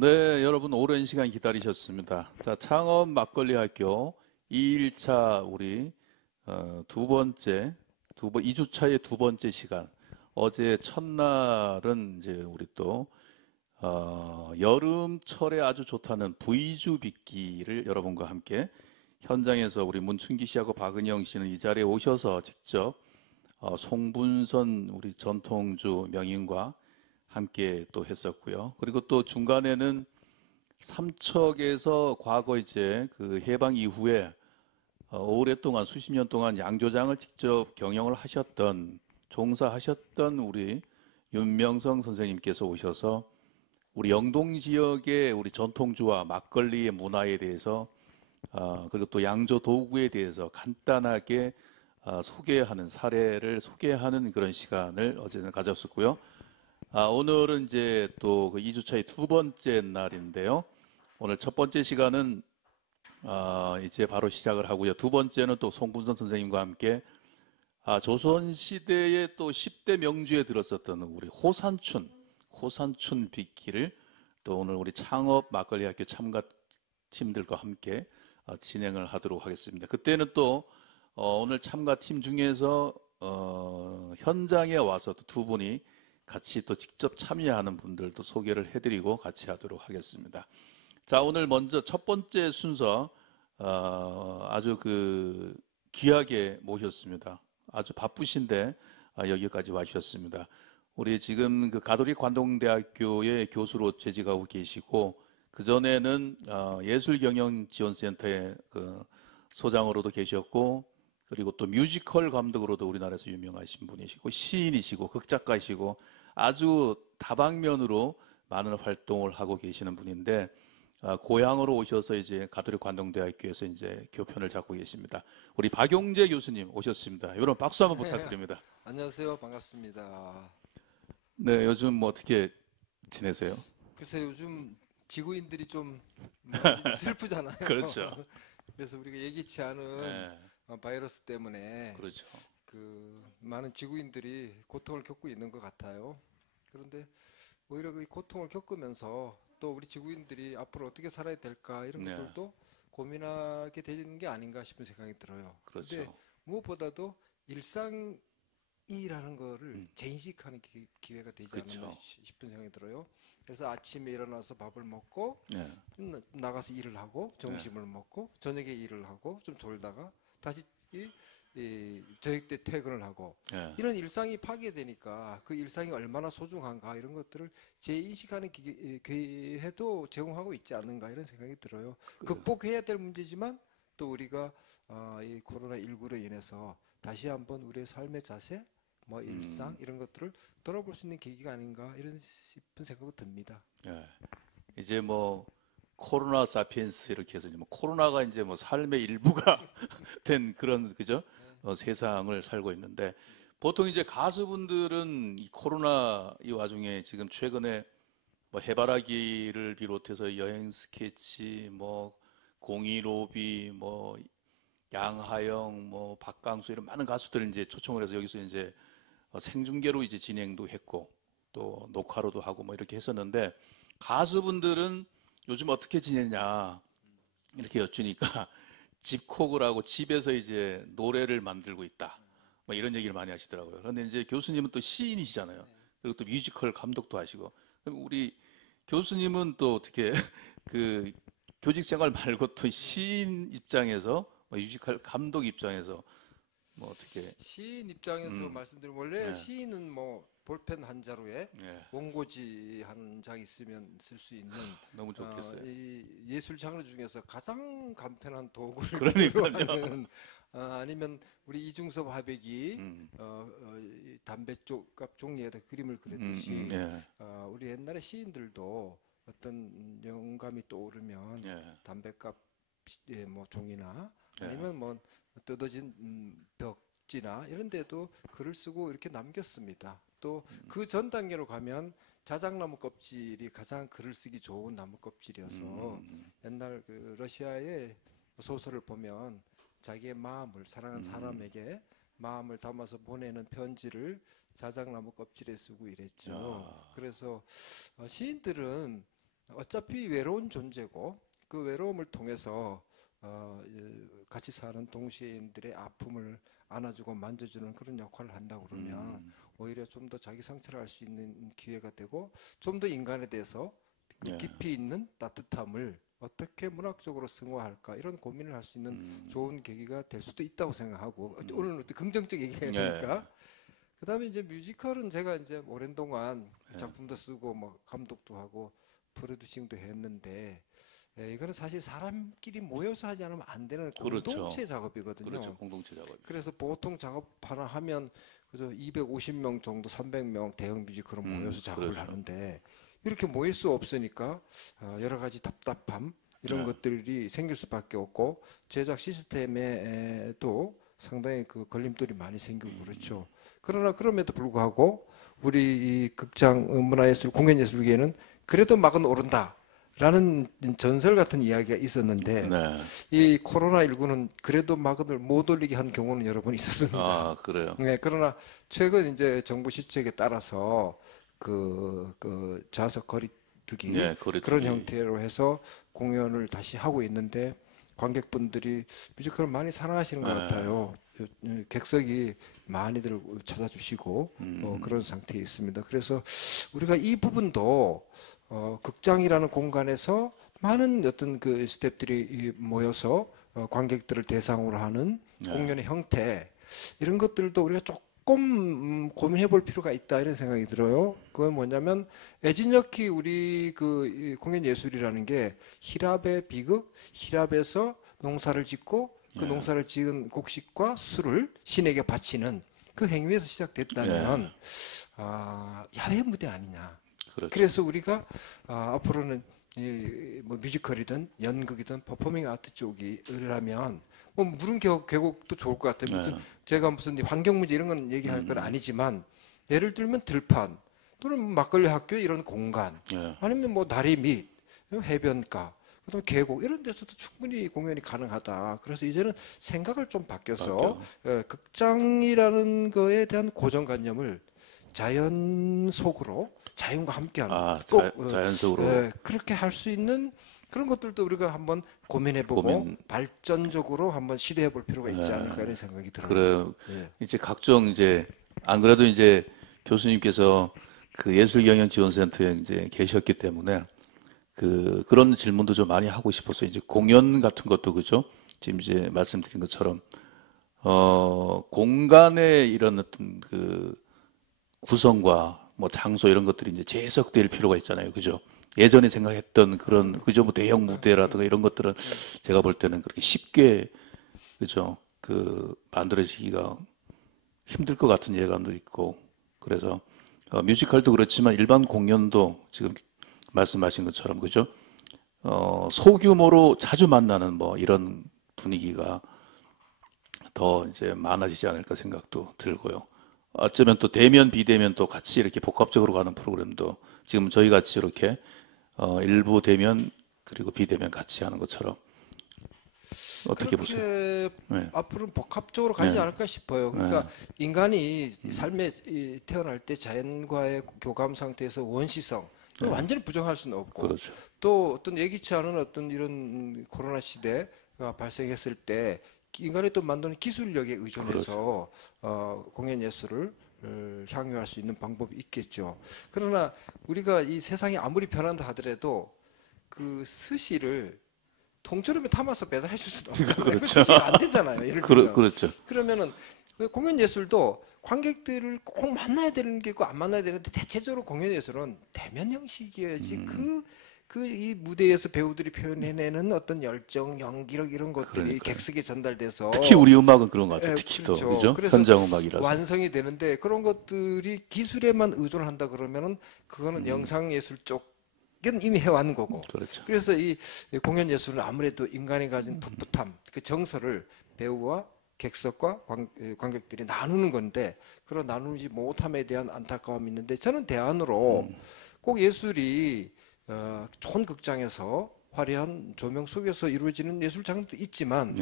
네, 여러분 오랜 시간 기다리셨습니다. 자, 창업 막걸리 학교 2일차 우리 두 번째, 2주차의 두 번째 시간. 어제 첫날은 이제 우리 또 여름철에 아주 좋다는 V주 빗기를 여러분과 함께 현장에서 우리 문춘기 씨하고 박은영 씨는 이 자리에 오셔서 직접 송분선 우리 전통주 명인과 함께 또 했었고요. 그리고 또 중간에는 삼척에서 과거 이제 그 해방 이후에 오랫동안 수십 년 동안 양조장을 직접 경영을 하셨던 종사하셨던 우리 윤명성 선생님께서 오셔서 우리 영동 지역의 우리 전통주와 막걸리의 문화에 대해서 그리고 또 양조 도구에 대해서 간단하게 소개하는 사례를 소개하는 그런 시간을 어제는 가졌었고요. 오늘은 이제 또 그 2주차의 두 번째 날인데요. 오늘 첫 번째 시간은 이제 바로 시작을 하고요. 두 번째는 또 송분선 선생님과 함께 조선시대의 또 10대 명주에 들었었던 우리 호산춘 빗기를 또 오늘 우리 창업 막걸리 학교 참가팀들과 함께 진행을 하도록 하겠습니다. 그때는 또 오늘 참가팀 중에서 현장에 와서 또 두 분이 같이 또 직접 참여하는 분들도 소개를 해드리고 같이 하도록 하겠습니다. 자, 오늘 먼저 첫 번째 순서 아주 그 귀하게 모셨습니다. 아주 바쁘신데 여기까지 와주셨습니다. 우리 지금 그 가톨릭 관동대학교의 교수로 재직하고 계시고 그 전에는 예술경영지원센터의 그 소장으로도 계셨고 그리고 또 뮤지컬 감독으로도 우리나라에서 유명하신 분이시고 시인이시고 극작가이시고 아주 다방면으로 많은 활동을 하고 계시는 분인데 고향으로 오셔서 이제 가톨릭 관동대학교에서 이제 교편을 잡고 계십니다. 우리 박용재 교수님 오셨습니다. 여러분 박수 한번 부탁드립니다. 안녕하세요. 반갑습니다. 네, 요즘 뭐 어떻게 지내세요? 글쎄 요즘 지구인들이 좀 많이 슬프잖아요. 그렇죠. 그래서 우리가 예기치 않은 네, 바이러스 때문에 그렇죠. 그 많은 지구인들이 고통을 겪고 있는 것 같아요. 그런데 오히려 그 고통을 겪으면서 또 우리 지구인들이 앞으로 어떻게 살아야 될까 이런 네, 것들도 고민하게 되는 게 아닌가 싶은 생각이 들어요. 근데 그렇죠. 무엇보다도 일상이라는 거를 음, 재인식하는 기회가 되지 않았나 그렇죠. 싶은 생각이 들어요. 그래서 아침에 일어나서 밥을 먹고 네, 나가서 일을 하고 네, 점심을 먹고 저녁에 일을 하고 좀 졸다가 다시 저녁 때 퇴근을 하고 네. 이런 일상이 파괴되니까 그 일상이 얼마나 소중한가 이런 것들을 재인식하는 기회도 제공하고 있지 않는가 이런 생각이 들어요. 극복해야 될 문제지만 또 우리가 이 코로나19로 인해서 다시 한번 우리의 삶의 자세, 뭐 일상 음, 이런 것들을 돌아볼 수 있는 계기가 아닌가 이런 싶은 생각도 듭니다. 네. 이제 뭐 코로나 사피엔스 이렇게 해서 이제 뭐 코로나가 이제 뭐 삶의 일부가 된 그런 그죠? 세상을 살고 있는데 보통 이제 가수분들은 이 코로나 이 와중에 지금 최근에 뭐 해바라기를 비롯해서 여행 스케치 뭐 공이로비 뭐 양하영 뭐 박강수 이런 많은 가수들 이제 초청을 해서 여기서 이제 생중계로 이제 진행도 했고 또 녹화로도 하고 뭐 이렇게 했었는데 가수분들은 요즘 어떻게 지내냐 이렇게 여쭈니까 집콕을 하고 집에서 이제 노래를 만들고 있다. 뭐 이런 얘기를 많이 하시더라고요. 그런데 이제 교수님은 또 시인이시잖아요. 그리고 또 뮤지컬 감독도 하시고. 그럼 우리 교수님은 또 어떻게 그 교직 생활 말고 또 시인 입장에서 뭐 뮤지컬 감독 입장에서 뭐 어떻게 시인 입장에서 음, 말씀드리면 원래 네, 시인은 뭐 볼펜 한 자루에 네, 원고지 한 장 있으면 쓸 수 있는 너무 좋겠어요. 이 예술 장르 중에서 가장 간편한 도구를 필요로 그러니까요. 하는 아니면 우리 이중섭 화백이 음, 이 담배 쪽갑 종이에다 그림을 그렸듯이 예, 우리 옛날에 시인들도 어떤 영감이 떠오르면 예, 담배갑 뭐 종이나 예, 아니면 뭐 뜯어진 벽지나 이런 데도 글을 쓰고 이렇게 남겼습니다. 또 그 전 단계로 가면 자작나무 껍질이 가장 글을 쓰기 좋은 나무 껍질이어서 음, 옛날 그 러시아의 소설을 보면 자기의 마음을 사랑한 음, 사람에게 마음을 담아서 보내는 편지를 자작나무 껍질에 쓰고 이랬죠. 야, 그래서 시인들은 어차피 외로운 존재고 그 외로움을 통해서 같이 사는 동시인들의 아픔을 안아주고 만져주는 그런 역할을 한다고 그러면 오히려 좀 더 자기 성찰을 할 수 있는 기회가 되고 좀 더 인간에 대해서 그 예. 깊이 있는 따뜻함을 어떻게 문학적으로 승화할까 이런 고민을 할 수 있는 좋은 계기가 될 수도 있다고 생각하고 오늘은 또 긍정적 얘기해야 되니까 그다음에 이제 뮤지컬은 제가 이제 오랜 동안 작품도 쓰고 뭐 감독도 하고 프로듀싱도 했는데 이거는 사실 사람끼리 모여서 하지 않으면 안 되는 그렇죠. 공동체 작업이거든요. 그렇죠. 공동체 작업. 그래서 보통 작업 하나 하면 그저 250명 정도, 300명 대형 뮤지컬은 모여서 작업을 그렇죠. 하는데 이렇게 모일 수 없으니까 여러 가지 답답함 이런 것들이 생길 수밖에 없고 제작 시스템에도 상당히 그 걸림돌이 많이 생기고 그렇죠. 그러나 그럼에도 불구하고 우리 이 극장 문화예술 공연예술계에는 그래도 막은 오른다라는 전설 같은 이야기가 있었는데 네. 이 코로나19는 그래도 막을 못 올리게 한 경우는 여러 번 있었습니다. 아, 그래요. 네, 그러나 최근 이제 정부 시책에 따라서 그 좌석 거리두기 예, 거리두기. 그런 형태로 해서 공연을 다시 하고 있는데 관객분들이 뮤지컬을 많이 사랑하시는 것 같아요. 객석이 많이들 찾아주시고 그런 상태에 있습니다. 그래서 우리가 이 부분도 극장이라는 공간에서 많은 어떤 그 스태프들이 모여서 관객들을 대상으로 하는 공연의 형태 이런 것들도 우리가 조금 고민해 볼 필요가 있다 이런 생각이 들어요. 그건 뭐냐면 애진역히 우리 그 공연 예술이라는 게 히랍의 비극, 히랍에서 농사를 짓고 그 농사를 지은 곡식과 술을 신에게 바치는 그 행위에서 시작됐다면 야외 무대 아니냐. 그렇죠. 그래서 우리가 앞으로는 뭐 뮤지컬이든 연극이든 퍼포밍 아트 쪽을 하면 뭐 물은 계곡도 좋을 것 같아요. 무슨 제가 무슨 환경 문제 이런 건 얘기할 건 아니지만 예를 들면 들판 또는 막걸리 학교 이런 공간 아니면 뭐 다리 밑 해변가 그다음에 계곡 이런 데서도 충분히 공연이 가능하다. 그래서 이제는 생각을 좀 바뀌어서 극장이라는 거에 대한 고정관념을 자연 속으로 자연과 함께하는 자연적으로 그렇게 할 수 있는 그런 것들도 우리가 한번 고민해보고 발전적으로 한번 시도해볼 필요가 있지 않을까 이런 생각이 들어요. 그래요. 이제 각종 이제 안 그래도 이제 교수님께서 그 예술경영지원센터에 이제 계셨기 때문에 그런 질문도 좀 많이 하고 싶었어요. 이제 공연 같은 것도 그죠? 지금 이제 말씀드린 것처럼 공간의 이런 어떤 그 구성과 뭐 장소 이런 것들이 이제 재해석될 필요가 있잖아요. 그죠? 예전에 생각했던 그런 그죠? 뭐 대형 무대라든가 이런 것들은 제가 볼 때는 그렇게 쉽게 그죠? 그 만들어지기가 힘들 것 같은 예감도 있고 그래서 뮤지컬도 그렇지만 일반 공연도 지금 말씀하신 것처럼 그죠? 소규모로 자주 만나는 뭐 이런 분위기가 더 이제 많아지지 않을까 생각도 들고요. 어쩌면 또 대면 비대면 또 같이 이렇게 복합적으로 가는 프로그램도 지금 저희 같이 이렇게 일부 대면 그리고 비대면 같이 하는 것처럼 어떻게 보세요? 그렇게 앞으로는 복합적으로 가지 않을까 싶어요. 그러니까 인간이 삶에 태어날 때 자연과의 교감 상태에서 원시성 완전히 부정할 수는 없고 그렇죠. 또 어떤 예기치 않은 어떤 이런 코로나 시대가 발생했을 때 인간이 또 만드는 기술력에 의존해서 공연 예술을 향유할 수 있는 방법이 있겠죠. 그러나 우리가 이 세상이 아무리 변한다 하더라도 그 스시를 통조림에 담아서 배달해 줄 수는 없잖아요. 그렇죠. 그 스시가 안 되잖아요. 예를 들면. 그렇죠. 그러면은 공연 예술도 관객들을 꼭 만나야 되는 게 있고 안 만나야 되는데 대체적으로 공연 예술은 대면 형식이어야지 이 무대에서 배우들이 표현해내는 어떤 열정, 연기력 이런 것들이 그러니까요. 객석에 전달돼서 특히 우리 음악은 그런 것 같아요. 특히 그렇죠. 더 그죠? 그래서 현장 음악이라서. 완성이 되는데 그런 것들이 기술에만 의존한다 그러면은 그거는 영상 예술 쪽은 이미 해왔는 거고. 그렇죠. 그래서 이 공연 예술은 아무래도 인간이 가진 풋풋함, 그 정서를 배우와 객석과 관객들이 나누는 건데 그런 나누지 못함에 대한 안타까움이 있는데 저는 대안으로 꼭 예술이 좋은 극장에서 화려한 조명 속에서 이루어지는 예술 장르도 있지만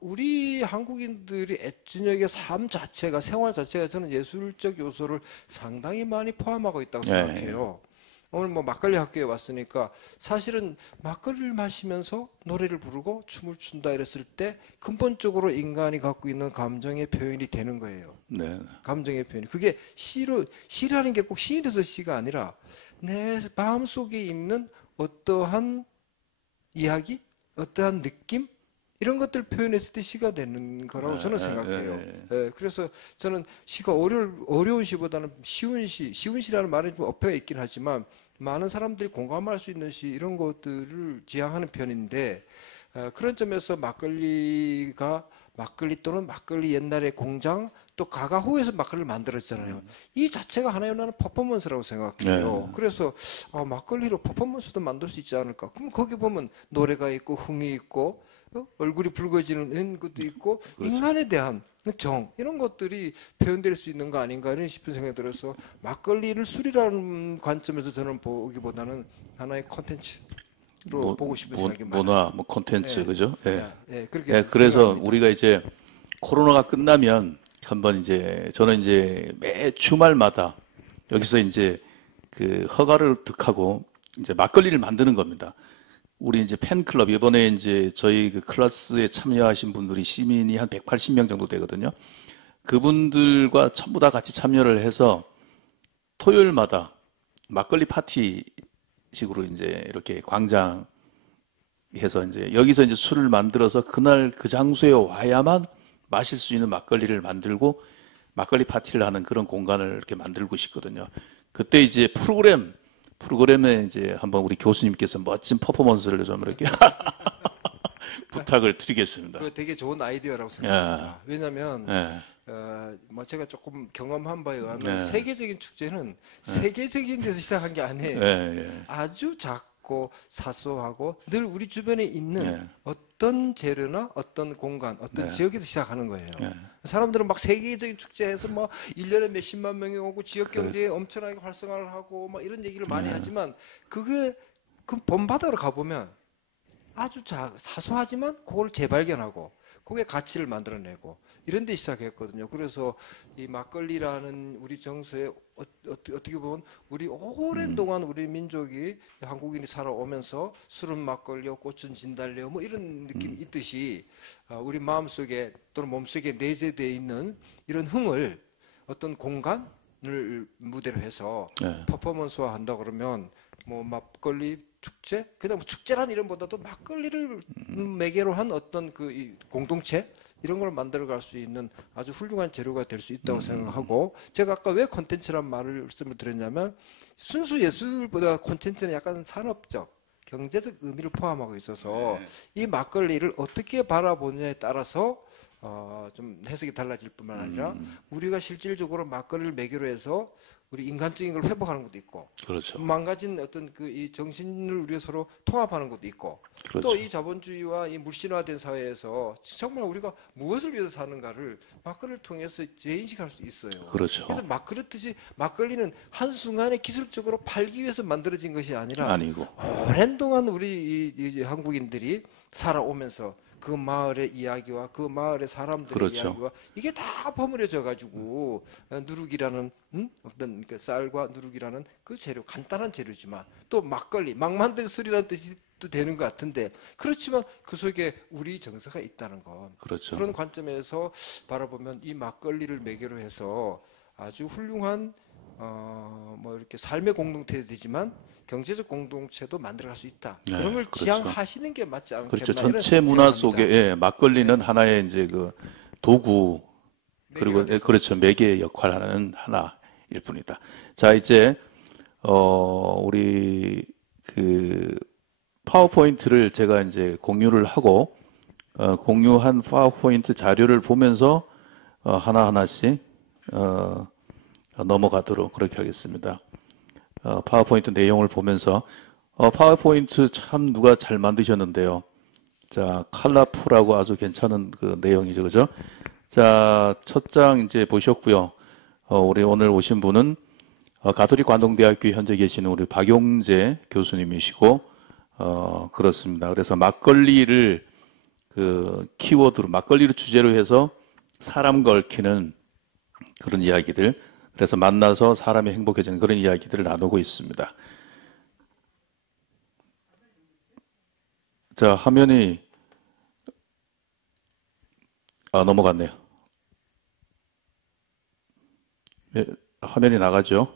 우리 한국인들이 애진역의 삶 자체가 생활 자체가 저는 예술적 요소를 상당히 많이 포함하고 있다고 생각해요. 오늘 뭐 막걸리 학교에 왔으니까 사실은 막걸리를 마시면서 노래를 부르고 춤을 춘다 이랬을 때 근본적으로 인간이 갖고 있는 감정의 표현이 되는 거예요. 네. 감정의 표현이. 그게 시라는 게 꼭 시인에서 시가 아니라 내 마음속에 있는 어떠한 이야기, 어떠한 느낌 이런 것들 표현했을 때 시가 되는 거라고 저는 생각해요. 예, 그래서 저는 시가 어려운 시보다는 쉬운 시라는 말이 좀 어폐가 있긴 하지만 많은 사람들이 공감할 수 있는 시 이런 것들을 지향하는 편인데 그런 점에서 막걸리 또는 막걸리 옛날의 공장 또 가가호에서 막걸리를 만들었잖아요. 이 자체가 하나의 나는 퍼포먼스라고 생각해요. 그래서 막걸리로 퍼포먼스도 만들 수 있지 않을까. 그럼 거기 보면 노래가 있고 흥이 있고 얼굴이 붉어지는 것도 있고 그렇죠. 인간에 대한 정 이런 것들이 표현될 수 있는 거 아닌가 이런 싶은 생각이 들어서 막걸리를 술이라는 관점에서 저는 보기보다는 하나의 콘텐츠로 보고 싶은 생각이 많아요. 문화, 뭐 콘텐츠, 예. 그죠? 예. 그렇게 그래서 생각합니다. 우리가 이제 코로나가 끝나면 한번 이제 저는 이제 매 주말마다 여기서 이제 그 허가를 득하고 이제 막걸리를 만드는 겁니다. 우리 이제 팬클럽 이번에 이제 저희 그 클래스에 참여하신 분들이 시민이 한 180명 정도 되거든요. 그분들과 전부 다 같이 참여를 해서 토요일마다 막걸리 파티식으로 이제 이렇게 광장 해서 이제 여기서 이제 술을 만들어서 그날 그 장소에 와야만 마실 수 있는 막걸리를 만들고 막걸리 파티를 하는 그런 공간을 이렇게 만들고 싶거든요. 그때 이제 프로그램에 이제 한번 우리 교수님께서 멋진 퍼포먼스를 좀 이렇게 부탁을 드리겠습니다. 그 되게 좋은 아이디어라고 생각합니다. 예. 왜냐하면 예. 뭐 제가 조금 경험한 바에 의하면 네. 세계적인 축제는 세계적인 데서 시작한 게 아니에요. 예. 아주 작고 사소하고 늘 우리 주변에 있는 예. 어떤 재료나 어떤 공간, 어떤 네. 지역에서 시작하는 거예요. 예. 사람들은 막 세계적인 축제에서 막 1년에 몇십만 명이 오고 지역 경제에 엄청나게 활성화를 하고 막 이런 얘기를 많이 하지만 그게 그 본바다로 가보면 아주 사소하지만 그걸 재발견하고 그게 가치를 만들어내고 이런 데 시작했거든요. 그래서 이 막걸리라는 우리 정서에 어떻게 보면 우리 오랜 동안 우리 민족이 한국인이 살아오면서 술은 막걸리요, 꽃은 진달래요, 뭐 이런 느낌이 있듯이 우리 마음속에 또는 몸속에 내재되어 있는 이런 흥을 어떤 공간을 무대로 해서 네. 퍼포먼스화 한다 그러면 뭐 막걸리 축제, 그다음 축제란 이름보다도 막걸리를 매개로 한 어떤 이 공동체 이런 걸 만들어갈 수 있는 아주 훌륭한 재료가 될 수 있다고 생각하고 제가 아까 왜 콘텐츠란 말씀을 드렸냐면 순수 예술보다 콘텐츠는 약간 산업적, 경제적 의미를 포함하고 있어서 이 막걸리를 어떻게 바라보느냐에 따라서 좀 해석이 달라질 뿐만 아니라 우리가 실질적으로 막걸리를 매개로 해서 우리 인간적인 걸 회복하는 것도 있고 그렇죠. 망가진 어떤 이 정신을 우리가 서로 통합하는 것도 있고 그렇죠. 또 이 자본주의와 이 물신화된 사회에서 정말 우리가 무엇을 위해서 사는가를 막걸리를 통해서 재인식할 수 있어요. 그렇죠. 그래서 그렇듯이 막걸리는 한순간에 기술적으로 팔기 위해서 만들어진 것이 아니라 아니고. 오랜 동안 우리 이 한국인들이 살아오면서 그 마을의 이야기와 그 마을의 사람들의 그렇죠. 이야기와 이게 다 버무려져 가지고 누룩이라는 어떤 그 쌀과 누룩이라는 그 재료 간단한 재료지만 또 막걸리 막 만든 술이라는 뜻이 또 되는 것 같은데 그렇지만 그 속에 우리 정서가 있다는 것 그렇죠. 그런 관점에서 바라보면 이 막걸리를 매개로 해서 아주 훌륭한 뭐 이렇게 삶의 공동체도 되지만 경제적 공동체도 만들어갈 수 있다. 네, 그런 걸 그렇죠. 지향하시는 게 맞지 않겠나 그렇죠. 이런 전체 문화 생각합니다. 속에 예, 막걸리는 하나의 이제 그 도구 그리고 매개가 돼서. 그렇죠. 매개의 역할하는 하나일 뿐이다. 자, 이제 우리 그 파워포인트를 제가 이제 공유를 하고 공유한 파워포인트 자료를 보면서 하나하나씩 넘어가도록 그렇게 하겠습니다. 파워포인트 내용을 보면서 파워포인트 참 누가 잘 만드셨는데요. 자, 컬러풀하고 아주 괜찮은 그 내용이죠, 그죠? 자, 첫 장 이제 보셨고요. 우리 오늘 오신 분은 가톨릭 관동대학교에 현재 계시는 우리 박용재 교수님이시고, 그렇습니다. 그래서 막걸리를 그 키워드로, 막걸리를 주제로 해서 사람 걸키는 그런 이야기들, 그래서 만나서 사람이 행복해지는 그런 이야기들을 나누고 있습니다. 자, 화면이 넘어갔네요. 예, 화면이 나가죠.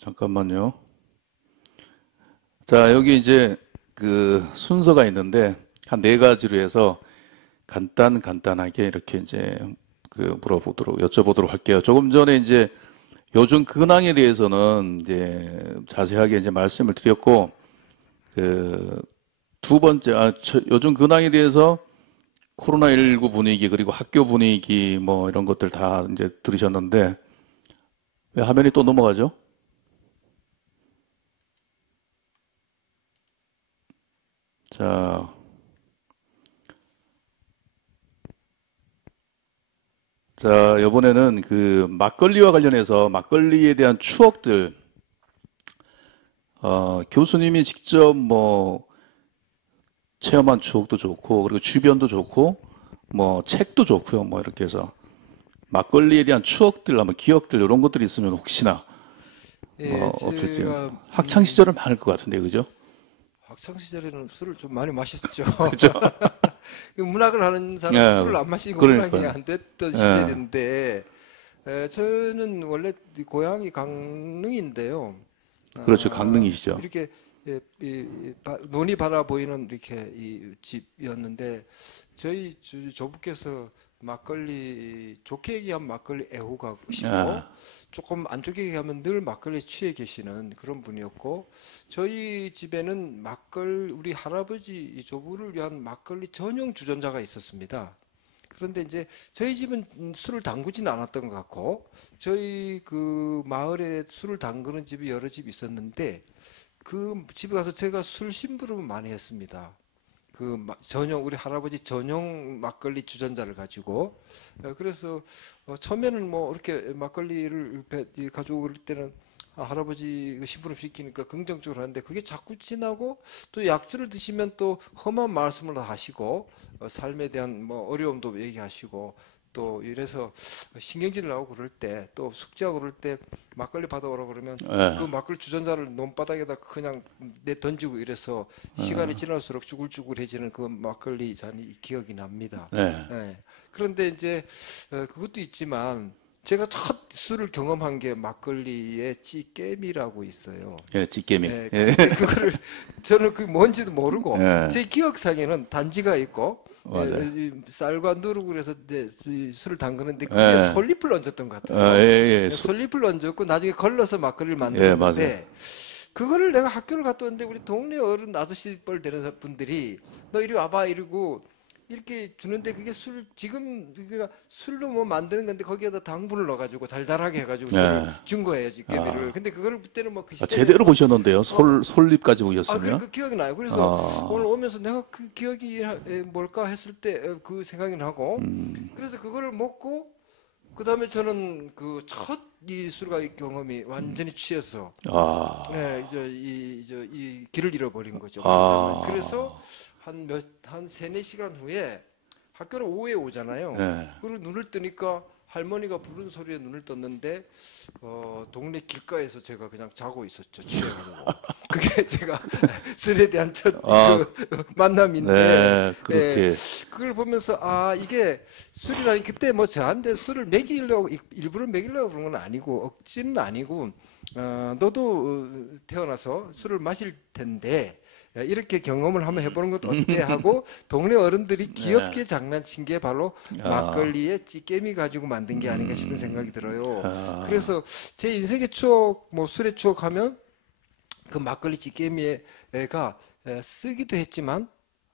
잠깐만요. 자, 여기 이제 그 순서가 있는데 한 네 가지로 해서 간단하게 이렇게 이제 그 여쭤보도록 할게요. 조금 전에 이제 요즘 근황에 대해서는 이제 자세하게 이제 말씀을 드렸고, 그 두 번째, 요즘 근황에 대해서 코로나19 분위기, 그리고 학교 분위기, 뭐 이런 것들 다 이제 들으셨는데, 왜 화면이 또 넘어가죠? 자, 이번에는 그 막걸리와 관련해서 막걸리에 대한 추억들, 교수님이 직접 뭐 체험한 추억도 좋고, 그리고 주변도 좋고, 뭐 책도 좋고요. 뭐 이렇게 해서 막걸리에 대한 추억들, 아마 기억들 이런 것들이 있으면 혹시나 예, 어떨지. 제가 학창 시절은 많을 것 같은데, 그죠? 학창 시절에는 술을 좀 많이 마셨죠. 그죠? 그 문학을 하는 사람은 예, 술을 안 마시고 그러니까요. 문학이 안 됐던 예, 시절인데 저는 원래 고향이 강릉인데요. 그렇죠. 강릉이시죠. 이렇게 논이 바라 보이는 이렇게 이 집이었는데 저희 조부께서 막걸리 좋게 얘기하면 막걸리 애호가시고 아, 조금 안 좋게 얘기하면 늘 막걸리에 취해 계시는 그런 분이었고 저희 집에는 우리 할아버지 이 조부를 위한 막걸리 전용 주전자가 있었습니다. 그런데 이제 저희 집은 술을 담그지는 않았던 것 같고 저희 그 마을에 술을 담그는 집이 여러 집 있었는데 그 집에 가서 제가 술 심부름을 많이 했습니다. 전용 우리 할아버지 전용 막걸리 주전자를 가지고 그래서 처음에는 뭐 이렇게 막걸리를 가져올 때는 할아버지 심부름 시키니까 긍정적으로 하는데 그게 자꾸 지나고 또 약주를 드시면 또 험한 말씀을 하시고 삶에 대한 뭐 어려움도 얘기하시고 또 이래서 신경질 나고 그럴 때 또 숙제하고 그럴 때 막걸리 받아오라 그러면 예, 그 막걸리 주전자를 논바닥에다 그냥 내 던지고 이래서 시간이 지날수록 쭈글쭈글해지는 그 막걸리 잔이 기억이 납니다. 예, 예. 그런데 이제 그것도 있지만 제가 첫 술을 경험한 게 막걸리의 찌개미라고 있어요. 예, 찌개미. 예, 예, 근데 그거를 저는 그 뭔지도 모르고 예, 제 기억상에는 단지가 있고 맞아요. 이 쌀과 누르고 그래서 이제 술을 담그는데 그게 예, 솔잎을 얹었던 것 예, 같아요. 예, 솔잎을 얹었고 나중에 걸러서 막걸리를 예, 맞아요. 만들었는데 그거를 내가 학교를 갔다 왔는데 우리 동네 어른 아저씨 뻘 되는 분들이 너 이리 와봐 이러고 이렇게 주는데 그게 지금 우리가 술로 뭐 만드는 건데 거기에다 당분을 넣어가지고 달달하게 해가지고 저를 예. 준 거예요 찌개미를. 근데 그걸 그때는 뭐 그 시절에 제대로 보셨는데요. 솔잎까지 보셨으면. 그 기억이 나요. 그래서 아, 오늘 오면서 내가 그 기억이 뭘까 했을 때 그 생각이 나고 그래서 그거를 먹고 그다음에 저는 그 첫 이 술과 이 경험이 완전히 취해서 아, 네, 이 길을 잃어버린 거죠. 아, 그래서 한 세네 시간 후에 학교를 오후에 오잖아요. 예, 그리고 눈을 뜨니까 할머니가 부른 소리에 눈을 떴는데 동네 길가에서 제가 그냥 자고 있었죠. 취해가지고. 그게 제가 술에 대한 첫 아, 그 만남인데 네, 그렇게, 그걸 보면서 이게 술이라니 그때 뭐 저한테 술을 먹이려고 일부러 먹이려고 그런 건 아니고 억지는 아니고 너도 태어나서 술을 마실 텐데 이렇게 경험을 한번 해보는 것도 어때 하고 동네 어른들이 귀엽게 장난친 게 바로 아, 막걸리에 찌개미 가지고 만든 게 아닌가 싶은 생각이 들어요. 아, 그래서 제 인생의 추억, 뭐 술의 추억 하면 그 막걸리 찌개미가 쓰기도 했지만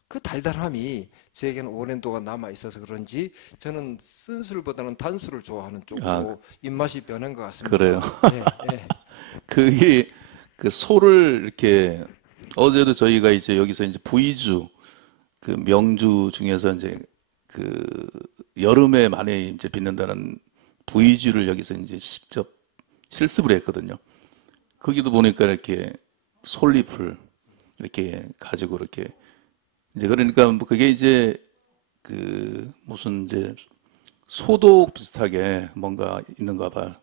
그 달달함이 제게는 오랜 동안 남아 있어서 그런지 저는 쓴 술보다는 단술을 좋아하는 쪽으로 입맛이 변한 것 같습니다. 그래요. 예, 예. 그게 그 소를 이렇게 어제도 저희가 이제 여기서 이제 부위주 그 명주 중에서 이제 그 여름에 많이 이제 빚는다는 부위주를 여기서 이제 직접 실습을 했거든요. 거기도 보니까 이렇게 솔잎을 이렇게 가지고 이렇게 이제 그러니까 뭐 그게 이제 그 무슨 이제 소독 비슷하게 뭔가 있는가 봐.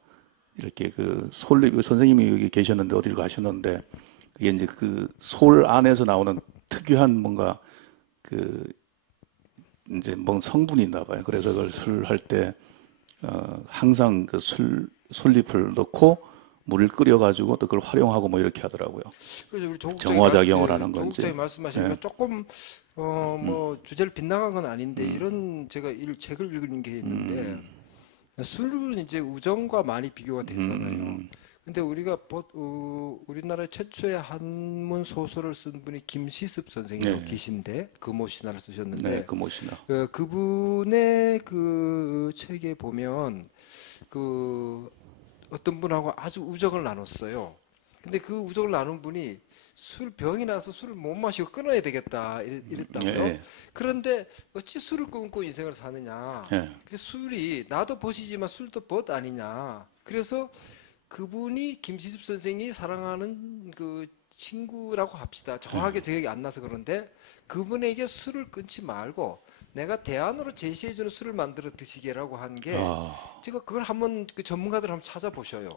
이렇게 그 솔잎 선생님이 여기 계셨는데 어디로 가셨는데 그게 이제 그 솔 안에서 나오는 특유한 뭔가 그 이제 뭔 성분이 있나 봐요. 그래서 그걸 술 할 때 항상 그 솔잎을 넣고 물을 끓여가지고 또 그걸 활용하고 뭐 이렇게 하더라고요. 그래서 우리 정화작용을 하는 건지. 조국장이 말씀하시니까 예. 조금 뭐 주제를 빗나간 건 아닌데 이런 제가 책을 읽은 게 있는데 술은 이제 우정과 많이 비교가 되잖아요. 근데 우리가 우리나라 최초의 한문 소설을 쓴 분이 김시습 선생이라고 네. 계신데 금오신화를 쓰셨는데 네, 금오신화. 그분의 그 책에 보면 그 어떤 분하고 아주 우정을 나눴어요. 근데 그 우정을 나눈 분이 병이 나서 술을 못 마시고 끊어야 되겠다 이랬다고요. 예. 그런데 어찌 술을 끊고 인생을 사느냐. 예. 그 술이 나도 벗이지만 술도 벗 아니냐. 그래서 그분이 김시습 선생이 사랑하는 그 친구라고 합시다. 정확하게 기억이 안 나서 그런데 그분에게 술을 끊지 말고 내가 대안으로 제시해주는 술을 만들어 드시게라고 한 게 제가 그걸 한번 그 전문가들 한번 찾아보셔요.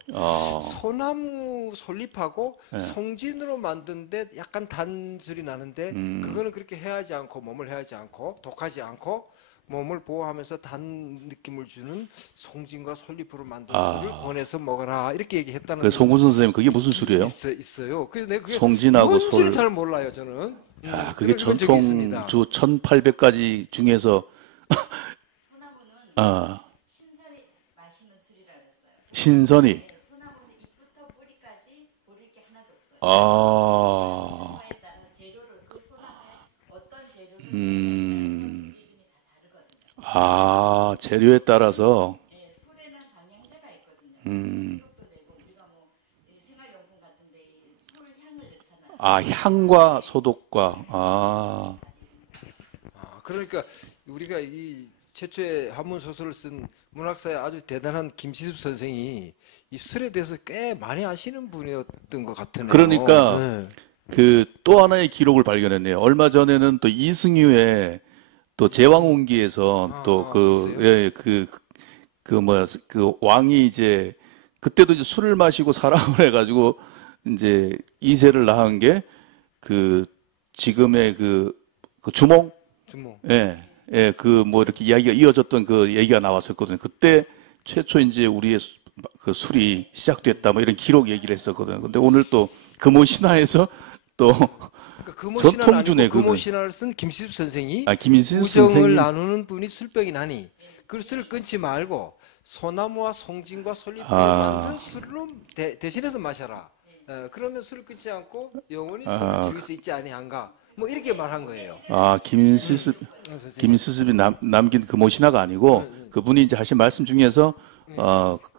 소나무 솔잎하고 네. 송진으로 만든데 약간 단술이 나는데 그거는 그렇게 해하지 않고 몸을 해하지 않고 독하지 않고 몸을 보호하면서 단 느낌을 주는 송진과 솔잎으로 만든 술을 권해서 먹어라 이렇게 얘기했다는 그 송구선 선생님 그게 무슨 술이에요? 있어요. 그래서 내가 그게 송진하고 뭔지를 솔. 잘 몰라요 저는. 야, 그게 그런 적이 있습니다. 전통 주 1800가지 중에서 소나무는 아, 신선히 마시는 술이라 그랬어요. 신선이. 네, 소나무는 잎부터 뿌리까지 버릴 게 하나도 없어요. 아, 소나무에 따른 재료를 그 소나무에 어떤 재료를 술 음, 이름이 다 다르거든요. 아, 재료에 따라서 네, 솔에는 방향제가 있거든요. 식욕도 되고 우리가 뭐이 생활용품 같은데 이솔 향을 넣잖아요. 아, 향과 소독과 그러니까 우리가 이 최초의 한문 소설을 쓴 문학사의 아주 대단한 김시습 선생이 이 술에 대해서 꽤 많이 아시는 분이었던 것 같으네요. 그러니까 네. 그 또 하나의 기록을 발견했네요. 얼마 전에는 또 이승유의 또 제왕운기에서 또 그 있어요? 예, 그 뭐야 그 왕이 이제 그때도 이제 술을 마시고 사랑을 해가지고 이제 이세를 낳은 게 그 지금의 그 주몽 주모. 예, 예, 그 뭐 이렇게 이야기가 이어졌던 그 얘기가 나왔었거든요. 그때 최초 이제 우리의 그 술이 시작됐다 뭐 이런 기록 얘기를 했었거든요. 근데 오늘 또 금오신화에서 또 그러니까 금오신화는 전통주네, 아니고 그거. 금오신화를 쓴 김시습 선생이 김인신 우정을 선생님 나누는 분이 술병이 나니 그 술을 끊지 말고 소나무와 송진과 솔잎으로 아. 만든 술로 대신해서 마셔라. 그러면 술을 끊지 않고 영원히 술을 아. 즐길 수 있지 아니한가. 뭐 이렇게 말한 거예요. 김인수습이 선생님. 남긴 금오신화가 아니고 그분이 이제 하신 말씀 중에서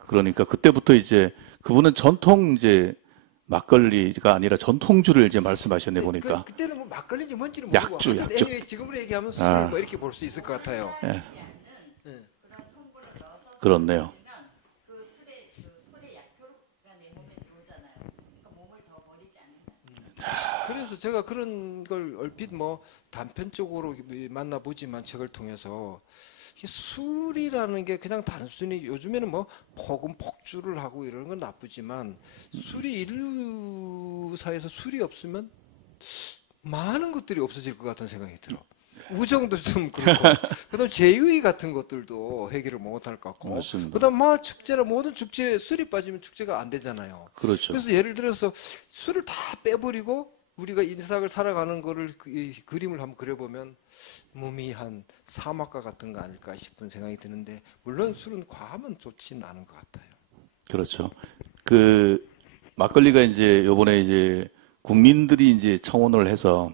그러니까 그때부터 이제 그분은 전통 이제 막걸리가 아니라 전통주를 이제 말씀하셨네 보니까. 그때는 뭐 막걸리인지 뭔지는 모르고 약주, 하여튼 약주. anyway 지금으로 얘기하면 술 아. 뭐 이렇게 볼 수 있을 것 같아요. 예, 그런 성분을 넣어서 그렇네요. 먹으면 그 술의 솔의 약효가 내 몸에 들어오잖아요. 그러니까 몸을 더 버리지 않는다. 그래서 제가 그런 걸 얼핏 뭐 단편적으로 만나보지만 책을 통해서 이게 술이라는 게 그냥 단순히 요즘에는 뭐 폭음 폭주를 하고 이러는 건 나쁘지만 술이 인류사에서 술이 없으면 많은 것들이 없어질 것 같은 생각이 들어. 우정도 좀 그렇고 그다음 제의 같은 것들도 해결을 못할 것 같고 맞습니다. 그다음 마을 축제나 모든 축제에 술이 빠지면 축제가 안 되잖아요. 그렇죠. 그래서 예를 들어서 술을 다 빼버리고 우리가 인생을 살아가는 거를 이 그림을 한번 그려보면 무미한 사막과 같은 거 아닐까 싶은 생각이 드는데 물론 술은 과하면 좋지는 않은 것 같아요. 그렇죠. 그 막걸리가 이제 요번에 이제 국민들이 이제 청원을 해서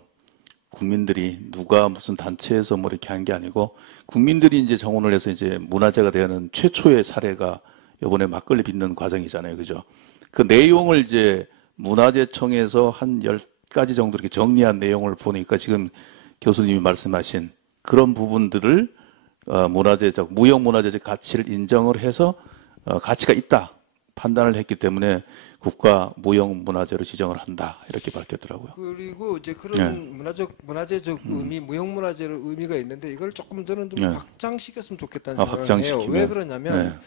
국민들이 누가 무슨 단체에서 뭐 이렇게 한 게 아니고 국민들이 이제 청원을 해서 이제 문화재가 되는 최초의 사례가 요번에 막걸리 빚는 과정이잖아요. 그죠? 그 내용을 이제 문화재청에서 한 10가지 정도 이렇게 정리한 내용을 보니까 지금 교수님이 말씀하신 그런 부분들을 문화재적, 무형문화재적 가치를 인정을 해서 가치가 있다 판단을 했기 때문에 국가 무형문화재로 지정을 한다 이렇게 밝혔더라고요. 그리고 이제 그런 문화재적 의미, 무형문화재의 의미가 있는데 이걸 조금 저는 좀 네. 확장시켰으면 좋겠다는 아, 생각을 해요. 확장시키면. 왜 그러냐면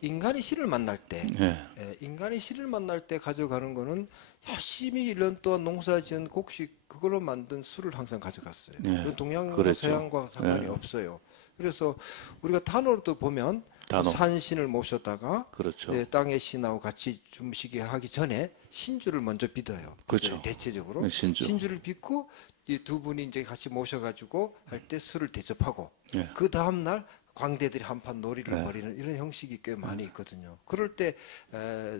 인간이 신을 만날 때, 예. 인간이 신을 만날 때 가져가는 거는 열심히 1년 동안 농사지은 곡식 그걸로 만든 술을 항상 가져갔어요. 예, 그건 동양과 그랬죠. 서양과 상관이 예. 없어요. 그래서 우리가 단어로도 보면 단어. 산신을 모셨다가 그렇죠. 땅의 신하고 같이 줌시게 하기 전에 신주를 먼저 믿어요. 그렇죠. 대체적으로 네, 신주. 신주를 믿고 이 두 분이 이제 같이 모셔가지고 할 때 술을 대접하고 예. 그 다음 날 광대들이 한판 놀이를 네. 벌이는 이런 형식이 꽤 많이 있거든요. 그럴 때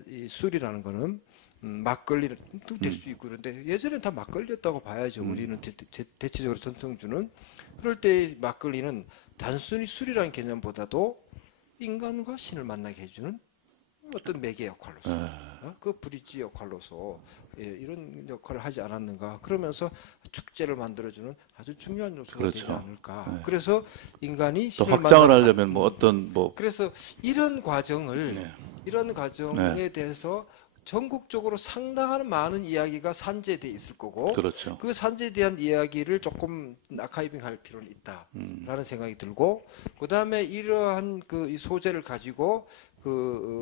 이 술이라는 거는 막걸리도 될 수 있고 그런데 예전엔 다 막걸리였다고 봐야죠. 우리는 대체적으로 전통주는 그럴 때 막걸리는 단순히 술이라는 개념보다도 인간과 신을 만나게 해주는 어떤 매개 역할로서 그 브릿지 역할로서 이런 역할을 하지 않았는가 그러면서 축제를 만들어주는 아주 중요한 요소가 그렇죠. 되지 않을까. 네. 그래서 인간이 또 신을 확장을 만나는 하려면 뭐 어떤 뭐 그래서 이런 과정을 네. 이런 과정에 대해서 전국적으로 상당한 많은 이야기가 산재돼 있을 거고 그렇죠. 그 산재에 대한 이야기를 조금 아카이빙할 필요는 있다라는 생각이 들고 그다음에 이러한 그 이 소재를 가지고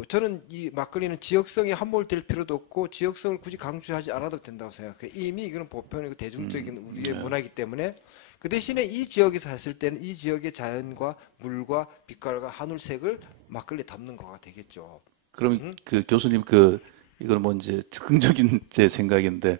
저는 이 막걸리는 지역성이 함몰될 필요도 없고 지역성을 굳이 강조하지 않아도 된다고 생각해요. 이미 이거는 보편이고 대중적인 우리의 문화이기 때문에 그 대신에 이 지역에서 했을 때는 이 지역의 자연과 물과 빛깔과 하늘색을 막걸리에 담는 거가 되겠죠. 그럼 그 교수님 이건 뭐 이제 즉흥적인 제 생각인데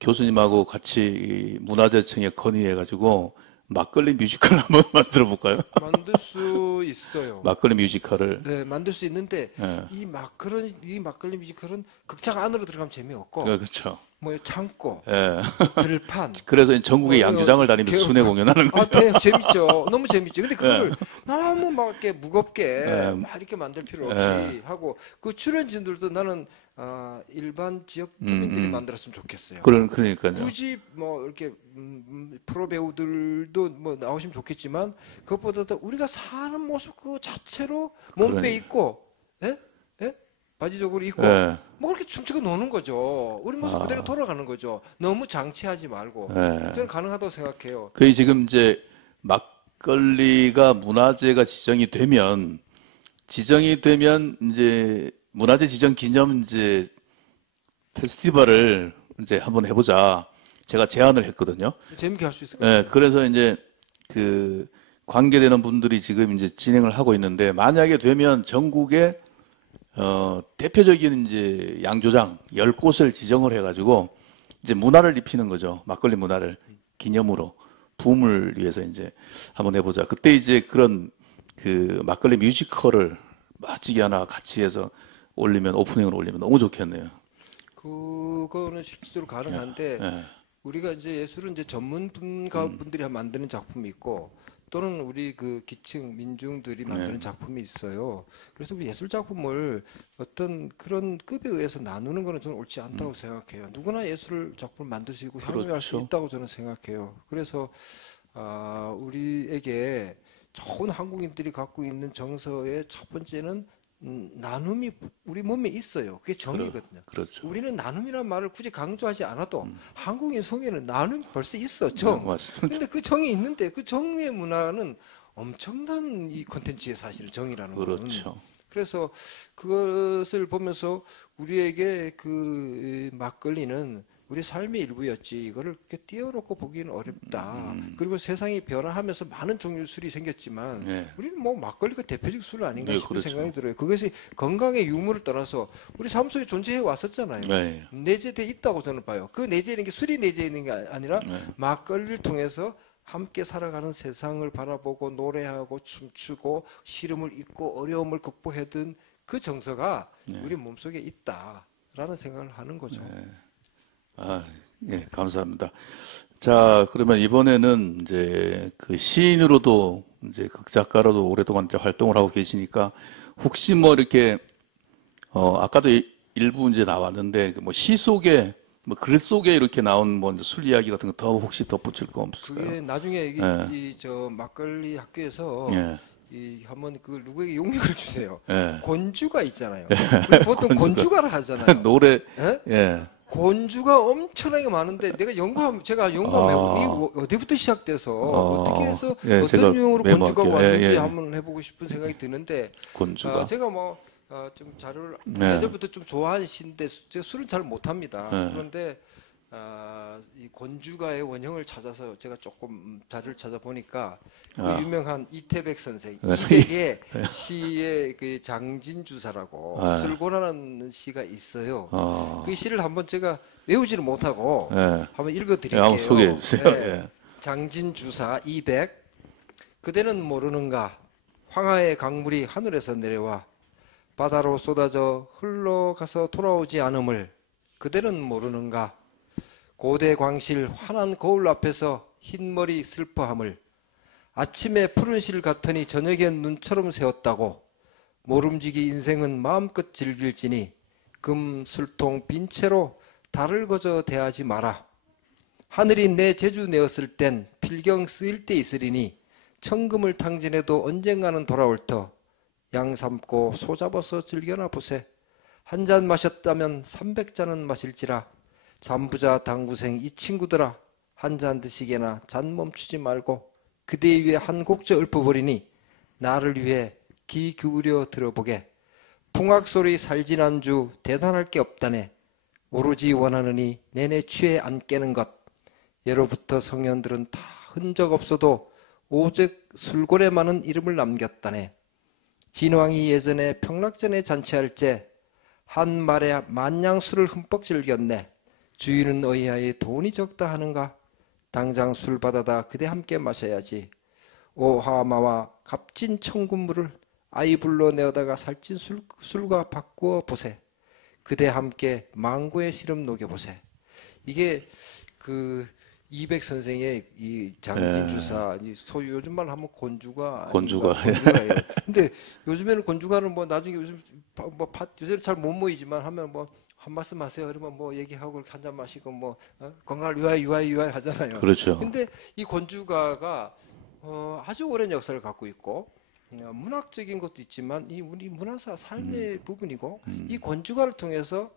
교수님하고 같이 이 문화재청에 건의해 가지고 막걸리 뮤지컬 한번 만들어 볼까요? 만들 수 있어요. 막걸리 뮤지컬을 네, 만들 수 있는데 예. 이 막걸리 뮤지컬은 극장 안으로 들어가면 재미없고 그렇죠. 뭐 창고, 예. 들판 그래서 전국의 양조장을 다니면서 순회 공연하는 거죠. 네, 재밌죠. 너무 재밌죠. 근데 그걸 너무 막 이렇게 무겁게 네. 막 이렇게 만들 필요 없이 네. 하고 그 출연진들도 나는 일반 지역 주민들이 만들었으면 좋겠어요. 그러니까요. 굳이 뭐 이렇게 프로 배우들도 뭐 나오시면 좋겠지만 그것보다도 우리가 사는 모습 그 자체로 몸빼 입고 예? 예? 바지적으로 입고 예. 뭐 그렇게 춤추고 노는 거죠. 우리 모습 그대로 돌아가는 거죠. 너무 장치하지 말고 예. 저는 가능하다고 생각해요. 거의 지금 이제 막걸리가 문화재가 지정이 되면 이제 문화재 지정 기념 이제 페스티벌을 이제 한번 해보자. 제가 제안을 했거든요. 재밌게 할 수 있을 것 같아요. 예, 그래서 이제 그 관계되는 분들이 지금 이제 진행을 하고 있는데 만약에 되면 전국에 대표적인 이제 양조장 10곳을 지정을 해가지고 이제 문화를 입히는 거죠. 막걸리 문화를 기념으로 붐을 위해서 이제 한번 해보자. 그때 이제 그런 그 막걸리 뮤지컬을 멋지게 하나 같이 해서 오프닝으로 올리면 너무 좋겠네요. 그거는 실제로 가능한데 예. 우리가 이제 예술은 이제 전문가 분들이 만드는 작품이 있고 또는 우리 그 기층 민중들이 만드는 작품이 있어요. 그래서 우리 예술 작품을 어떤 그런 급에 의해서 나누는 거는 저는 옳지 않다고 생각해요. 누구나 예술 작품을 만드시고 향유할 수 그렇죠. 있다고 저는 생각해요. 그래서 우리에게 좋은 한국인들이 갖고 있는 정서의 첫 번째는 나눔이 우리 몸에 있어요. 그게 정이거든요. 그렇죠. 우리는 나눔이라는 말을 굳이 강조하지 않아도 한국인 속에는 나눔이 벌써 있어, 정. 맞습니다. 근데 그 정이 있는데 그 정의 문화는 엄청난 이 콘텐츠의 사실은 정이라는 거는. 그렇죠. 그래서 그것을 보면서 우리에게 그 막걸리는 우리 삶의 일부였지 이거를 그렇게 띄워놓고 보기는 어렵다. 그리고 세상이 변화하면서 많은 종류의 술이 생겼지만 예. 우리는 뭐 막걸리가 대표적 술 아닌가 네, 싶은 그렇죠. 생각이 들어요. 그것이 건강의 유무를 떠나서 우리 삶 속에 존재해 왔었잖아요. 네. 내재돼 있다고 저는 봐요. 그 내재는 게 술이 내재 있는 게 아니라 막걸리를 통해서 함께 살아가는 세상을 바라보고 노래하고 춤추고 시름을 잊고 어려움을 극복하던 그 정서가 우리 몸속에 있다라는 생각을 하는 거죠. 예, 감사합니다. 자, 그러면 이번에는 이제 그 시인으로도 이제 극작가로도 오랫동안 이제 활동을 하고 계시니까 혹시 뭐 이렇게 아까도 일부 이제 나왔는데 뭐 시 속에 뭐 글 속에 이렇게 나온 뭐 술 이야기 같은 거 더 혹시 덧붙일 거 없을까요? 그게 나중에 예. 저 막걸리 학교에서 예. 한번 그 누구에게 용역을 주세요. 예. 곤주가 있잖아요. 우리 보통 곤주가를 하잖아요. 노래 예? 예. 곤주가 엄청나게 많은데 제가 연구하면 해보고 이게 어디부터 시작돼서 어떻게 해서 예, 제가 어떤 유형으로 곤주가 메모할게요. 왔는지 예, 예. 한번 해보고 싶은 생각이 드는데 곤주가. 제가 뭐 좀 자료를 네. 예전부터 좀 좋아하는 시인데 제가 술은 잘 못합니다. 네. 그런데 이 곤주가의 원형을 찾아서 제가 조금 자료를 찾아보니까 그 유명한 이태백 선생 이백의 시의 그 장진주사라고 술고라는 시가 있어요. 그 시를 한번 제가 외우지를 못하고 예. 한번 읽어드릴게요. 한번 소개해 주세요. 네. 예. 장진주사 200 그대는 모르는가 황하의 강물이 하늘에서 내려와 바다로 쏟아져 흘러가서 돌아오지 않음을 그대는 모르는가 고대 광실 환한 거울 앞에서 흰머리 슬퍼함을 아침에 푸른 실 같으니 저녁엔 눈처럼 새었다고 모름지기 인생은 마음껏 즐길지니 금 술통 빈 채로 달을 거저 대하지 마라 하늘이 내 제주 내었을 땐 필경 쓰일 때 있으리니 천금을 탕진해도 언젠가는 돌아올 터 양 삶고 소 잡아서 즐겨나 보세 한 잔 마셨다면 300잔은 마실지라 잠부자 당구생 이 친구들아 한 잔 드시게나 잔 멈추지 말고 그대 위에 한 곡저 읊어버리니 나를 위해 귀 기울여 들어보게 풍악소리 살진 안주 대단할 게 없다네 오로지 원하느니 내내 취해 안 깨는 것 예로부터 성현들은 다 흔적 없어도 오직 술고래 많은 이름을 남겼다네 진왕이 예전에 평락전에 잔치할 때 한 말에 만냥 술을 흠뻑 즐겼네 주인은 의하에 돈이 적다 하는가 당장 술 받아다 그대 함께 마셔야지 오하마와 값진 청군물을 아이 불러 내어다가 살찐 술과 바꾸어 보세 그대 함께 망고의 시름 녹여보세 이게 그 이백 선생의 이 장진주사 소유 요즘 말로 하면 곤주가예요. 근데 요즘에는 곤주가는 뭐 나중에 요즘 요새는 잘 못 모이지만 하면 뭐 한 말씀 하세요. 그러면 뭐 얘기하고 한 잔 마시고 뭐 건강을 유아이 하잖아요. 그렇죠. 근데 이 곤주가가 아주 오랜 역사를 갖고 있고 문학적인 것도 있지만 이 우리 문화사 삶의 부분이고 이 곤주가를 통해서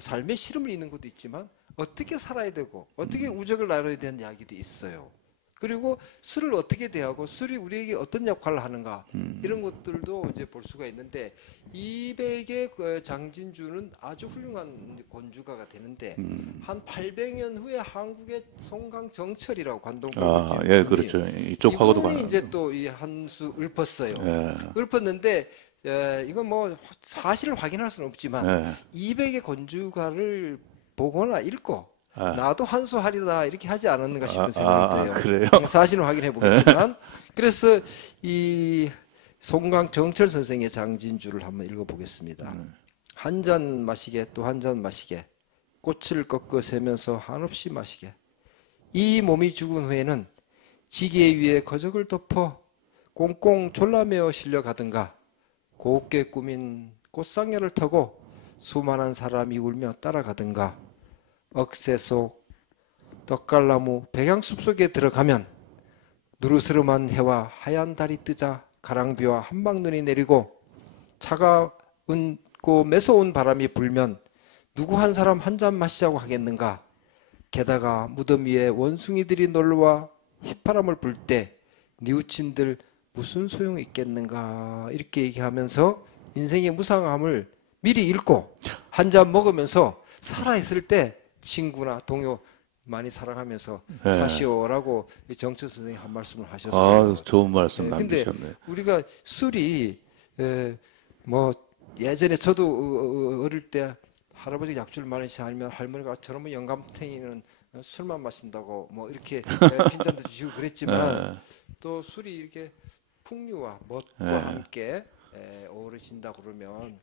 삶의 시름을 잇는 것도 있지만 어떻게 살아야 되고 어떻게 우적을 나눠야 되는 이야기도 있어요. 그리고 술을 어떻게 대하고 술이 우리에게 어떤 역할을 하는가 이런 것들도 이제 볼 수가 있는데 이백의 그 장진주는 아주 훌륭한 곤주가가 되는데 한 800년 후에 한국의 송강정철이라고 관동포 예, 그렇죠. 이쪽하고도 이분이 이제 또 이 한 수 읊었어요. 예. 읊었는데 이건 뭐 사실을 확인할 수는 없지만 예. 이백의 곤주가를 보거나 읽고 나도 한 수 하리다 이렇게 하지 않았는가 싶은 생각이 들어요. 그래요? 사실은 확인해 보겠지만 그래서 이 송강정철 선생의 장진주를 한번 읽어보겠습니다. 한 잔 마시게 또 한 잔 마시게 꽃을 꺾어 세면서 한없이 마시게 이 몸이 죽은 후에는 지게 위에 거적을 덮어 꽁꽁 졸라매어 실려가든가 곱게 꾸민 꽃상야를 타고 수많은 사람이 울며 따라가든가 억새 속 떡갈나무 백양숲 속에 들어가면 누르스름한 해와 하얀 달이 뜨자 가랑비와 한방눈이 내리고 차가운고 매서운 바람이 불면 누구 한 사람 한 잔 마시자고 하겠는가 게다가 무덤 위에 원숭이들이 놀러와 휘파람을 불 때 뉘우친들 무슨 소용이 있겠는가 이렇게 얘기하면서 인생의 무상함을 미리 읽고 한 잔 먹으면서 살아있을 때 친구나 동료 많이 사랑하면서 사시오라고 정철 선생님이 한 말씀을 하셨어요. 좋은 말씀 근데 남기셨네. 우리가 술이 뭐 예전에 저도 어릴 때 할아버지가 약주를 많이 알면 할머니가 저놈의 영감탱이는 술만 마신다고 뭐 이렇게 핀잔도 주시고 그랬지만 또 술이 이렇게 풍류와 멋과 함께 어우러진다 그러면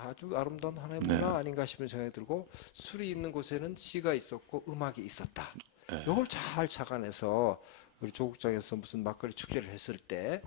아주 아름다운 하나의 문화 아닌가 싶은 생각이 들고 술이 있는 곳에는 시가 있었고 음악이 있었다. 이걸 잘 착안해서 우리 조국장에서 무슨 막걸리 축제를 했을 때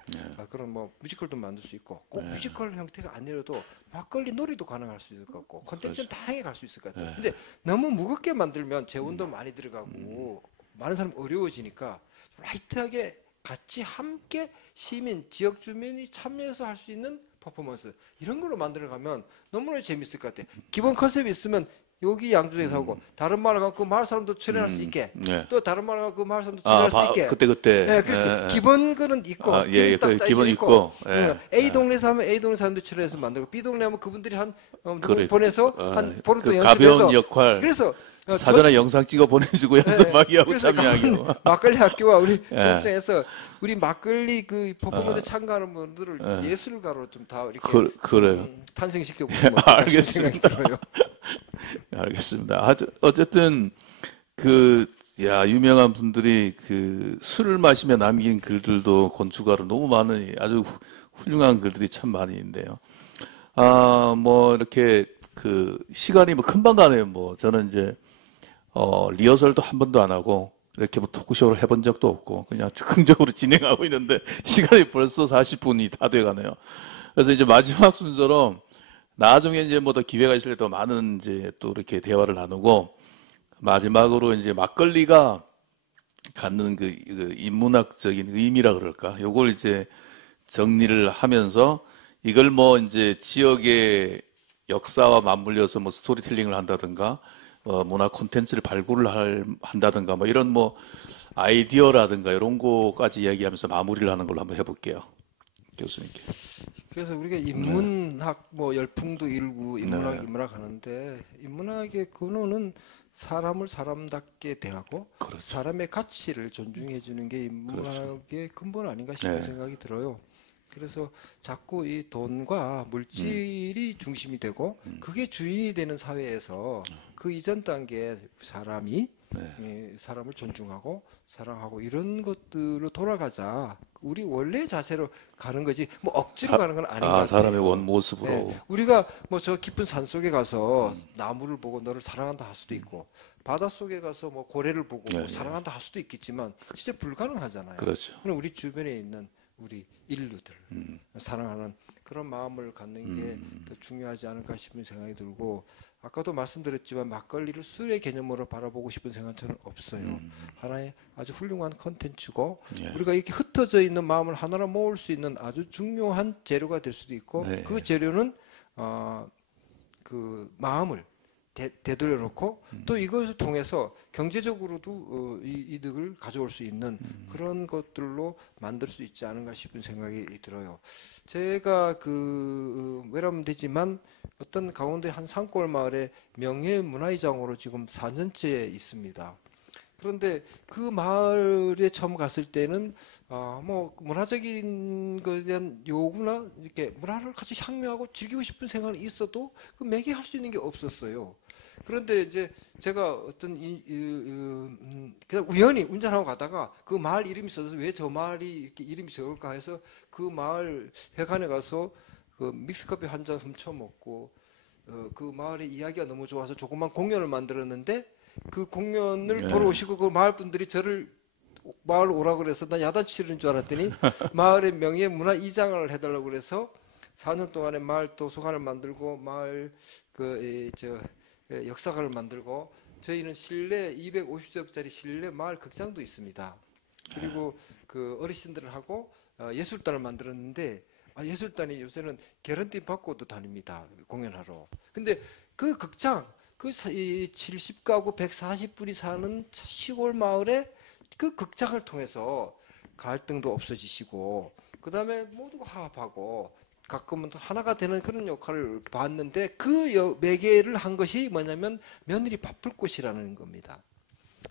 그런 뭐 뮤지컬도 만들 수 있고 꼭 뮤지컬 형태가 아니라도 막걸리 놀이도 가능할 수 있을 것 같고 컨텐츠는 다양하게 갈 수 있을 것 같아요. 근데 너무 무겁게 만들면 재원도 많이 들어가고 많은 사람이 어려워지니까 라이트하게 같이 함께 시민, 지역 주민이 참여해서 할 수 있는 퍼포먼스 이런 걸로 만들어가면 너무나 재밌을 것 같아요. 기본 컨셉이 있으면 여기 양주에서 하고 다른 마을 가면 그 마을 사람도 출연할 수 있게 네. 또 다른 마을 가면 그 마을 사람도 출연할 수 있게 그때. 네, 그렇지. 기본 거는 있고, 아, 예, 딱 그 짜여져 기본 있고, 예. A 동네에서 하면 A 동네 사람들 출연해서 만들고, B 동네 하면 그분들이 누구 그래. 보내서 한 보루도 그 연습해서. 가벼운 역할. 그래서 사전에 영상 찍어 보내주고 연습하기 하고 그래서 참여하기. 막걸리 학교와 우리 예. 교육장에서 우리 막걸리 그 퍼포먼스 참가하는 분들을 예술가로 좀 다 이렇게 그래요. 탄생시켜 보면 알겠습니다. 생각이 들어요. 알겠습니다. 어쨌든 유명한 분들이 그 술을 마시며 남긴 글들도 건축가로 너무 많은 아주 훌륭한 글들이 참 많이 있는데요. 뭐 이렇게 그 시간이 뭐 금방 가네요. 뭐 저는 이제 리허설도 한 번도 안 하고 이렇게 뭐 토크쇼를 해본 적도 없고 그냥 즉흥적으로 진행하고 있는데 시간이 벌써 40분이 다 돼가네요. 그래서 이제 마지막 순서로 나중에 이제 뭐 더 기회가 있을 때 더 많은 이제 또 이렇게 대화를 나누고 마지막으로 이제 막걸리가 갖는 그 인문학적인 의미라 그럴까? 요걸 이제 정리를 하면서 이걸 뭐 이제 지역의 역사와 맞물려서 뭐 스토리텔링을 한다든가 문화 콘텐츠를 발굴을 한다든가 뭐 이런 뭐 아이디어라든가 이런 거까지 이야기하면서 마무리를 하는 걸로 한번 해볼게요. 교수님께. 그래서 우리가 인문학 뭐 열풍도 일고 인문학 네. 인문학 하는데 인문학의 근원은 사람을 사람답게 대하고 그렇죠. 사람의 가치를 존중해 주는 게 인문학의 근본 아닌가 싶은 네. 생각이 들어요. 그래서 자꾸 이 돈과 물질이 중심이 되고 그게 주인이 되는 사회에서 그 이전 단계에 사람이 사람을 존중하고 사랑하고 이런 것들로 돌아가자. 우리 원래 자세로 가는 거지 뭐 억지로 가는 건 아닌 것 같아요. 사람의 원 모습으로. 네, 우리가 뭐 저 깊은 산 속에 가서 나무를 보고 너를 사랑한다 할 수도 있고 바다 속에 가서 뭐 고래를 보고 뭐 사랑한다 할 수도 있겠지만 진짜 불가능하잖아요. 그렇죠. 그럼 우리 주변에 있는 우리 인류들 사랑하는 그런 마음을 갖는 게 더 중요하지 않을까 싶은 생각이 들고 아까도 말씀드렸지만 막걸리를 술의 개념으로 바라보고 싶은 생각은 저는 없어요. 하나의 아주 훌륭한 컨텐츠고 우리가 이렇게 흩어져 있는 마음을 하나로 모을 수 있는 아주 중요한 재료가 될 수도 있고 그 재료는 그 마음을 되돌려 놓고 또 이것을 통해서 경제적으로도 이득을 가져올 수 있는 그런 것들로 만들 수 있지 않은가 싶은 생각이 들어요. 제가 외람은 되지만 어떤 강원도의 한 산골 마을에 명예문화遺장으로 지금 4년째 있습니다. 그런데 그 마을에 처음 갔을 때는 뭐 문화적인 것에 대한 요구나 이렇게 문화를 같이 향유하고 즐기고 싶은 생각이 있어도 그 매개할 수 있는 게 없었어요. 그런데 이제 제가 어떤 그냥 우연히 운전하고 가다가 그 마을 이름이 써서 왜 저 마을이 이렇게 이름이 적을까 해서 그 마을 회관에 가서 그 믹스커피 한 잔 훔쳐 먹고 그 마을의 이야기가 너무 좋아서 조그만 공연을 만들었는데 그 공연을 돌아오시고 그 마을 분들이 저를 마을 오라고 그래서 나 야단치 치르는 줄 알았더니 마을의 명예 문화이장을 해달라고 그래서 4년 동안에 마을 도서관을 만들고 마을 역사관을 만들고 저희는 실내 250석짜리 실내 마을 극장도 있습니다. 그리고 그 어르신들을 하고 예술단을 만들었는데 예술단이 요새는 개런티 받고도 다닙니다. 공연하러. 근데 그 극장 그 70가구 140분이 사는 시골 마을에 그 극장을 통해서 갈등도 없어지시고 그다음에 모두가 화합하고 가끔은 하나가 되는 그런 역할을 봤는데 그 매개를 한 것이 뭐냐면 며느리 바쁠 곳이라는 겁니다.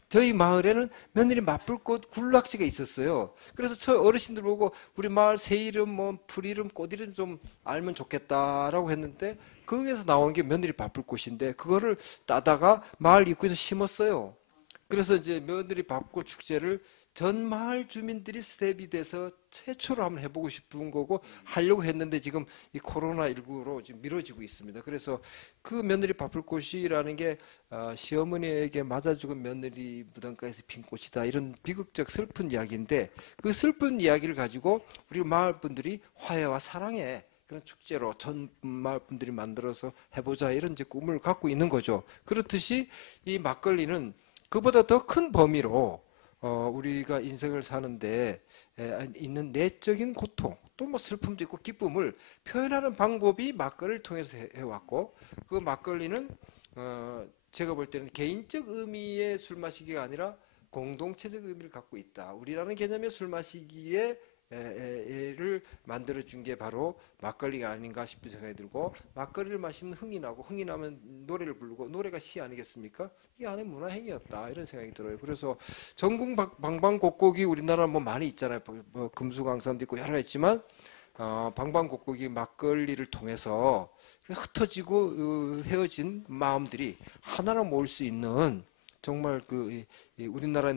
저희 마을에는 며느리 바쁠 곳 굴락지가 있었어요. 그래서 저 어르신들 보고 우리 마을 새 이름, 뭐 풀 이름, 꽃 이름 좀 알면 좋겠다라고 했는데 거기에서 나온 게 며느리 바쁠 곳인데 그거를 따다가 마을 입구에서 심었어요. 그래서 이제 며느리 바쁠 축제를 전 마을 주민들이 스텝이 돼서 최초로 한번 해보고 싶은 거고 하려고 했는데 지금 이 코로나19로 지금 미뤄지고 있습니다. 그래서 그 며느리 바쁠 꽃이라는 게 시어머니에게 맞아 죽은 며느리 무덤가에서 핀 꽃이다 이런 비극적 슬픈 이야기인데 그 슬픈 이야기를 가지고 우리 마을 분들이 화해와 사랑의 그런 축제로 전 마을 분들이 만들어서 해보자 이런 이제 꿈을 갖고 있는 거죠. 그렇듯이 이 막걸리는 그보다 더 큰 범위로 우리가 인생을 사는데 있는 내적인 고통 또 뭐 슬픔도 있고 기쁨을 표현하는 방법이 막걸리를 통해서 해왔고 그 막걸리는 제가 볼 때는 개인적 의미의 술 마시기가 아니라 공동체적 의미를 갖고 있다. 우리라는 개념의 술 마시기에 를 만들어준 게 바로 막걸리가 아닌가 싶은 생각이 들고, 막걸리를 마시면 흥이 나고, 흥이 나면 노래를 부르고, 노래가 시 아니겠습니까? 이게 안에 문화행위였다 이런 생각이 들어요. 그래서 전국 방방곡곡이 우리나라 뭐 많이 있잖아요. 뭐 금수강산도 있고 여러 있지만 방방곡곡이 막걸리를 통해서 흩어지고 헤어진 마음들이 하나로 모을 수 있는, 정말 이 우리나라의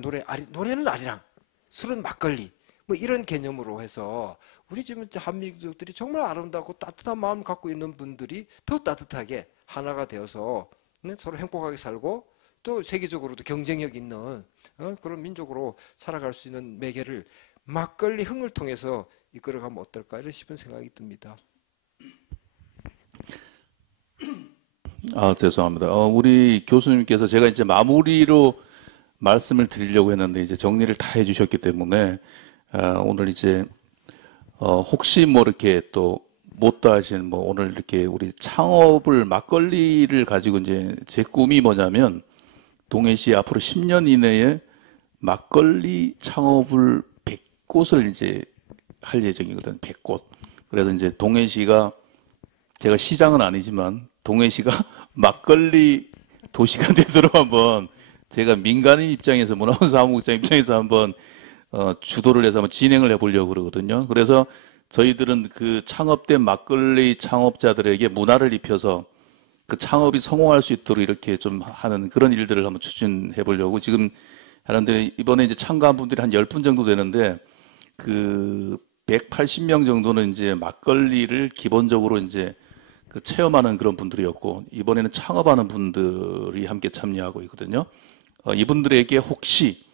노래는 아리랑, 술은 막걸리, 뭐 이런 개념으로 해서 우리 지금 한민족들이 정말 아름답고 따뜻한 마음 갖고 있는 분들이 더 따뜻하게 하나가 되어서 서로 행복하게 살고 또 세계적으로도 경쟁력 있는 그런 민족으로 살아갈 수 있는 매개를 막걸리 흥을 통해서 이끌어가면 어떨까 이런 싶은 생각이 듭니다. 아, 죄송합니다. 우리 교수님께서 제가 이제 마무리로 말씀을 드리려고 했는데 이제 정리를 다 해주셨기 때문에 오늘 이제 혹시 뭐 이렇게 또 못다 하신 뭐 오늘 이렇게 우리 창업을 막걸리를 가지고 이제 제 꿈이 뭐냐면 동해시 앞으로 10년 이내에 막걸리 창업을 100곳을 이제 할 예정이거든. 100곳. 그래서 이제 동해시가 제가 시장은 아니지만 동해시가 막걸리 도시가 되도록 한번 제가 민간인 입장에서 문화사무국장 입장에서 한번 주도를 해서 한번 진행을 해보려고 그러거든요. 그래서 저희들은 그 창업된 막걸리 창업자들에게 문화를 입혀서 그 창업이 성공할 수 있도록 이렇게 좀 하는 그런 일들을 한번 추진해 보려고 지금 하는데, 이번에 이제 참가한 분들이 한 10분 정도 되는데 그 180명 정도는 이제 막걸리를 기본적으로 이제 그 체험하는 그런 분들이었고, 이번에는 창업하는 분들이 함께 참여하고 있거든요. 이분들에게 혹시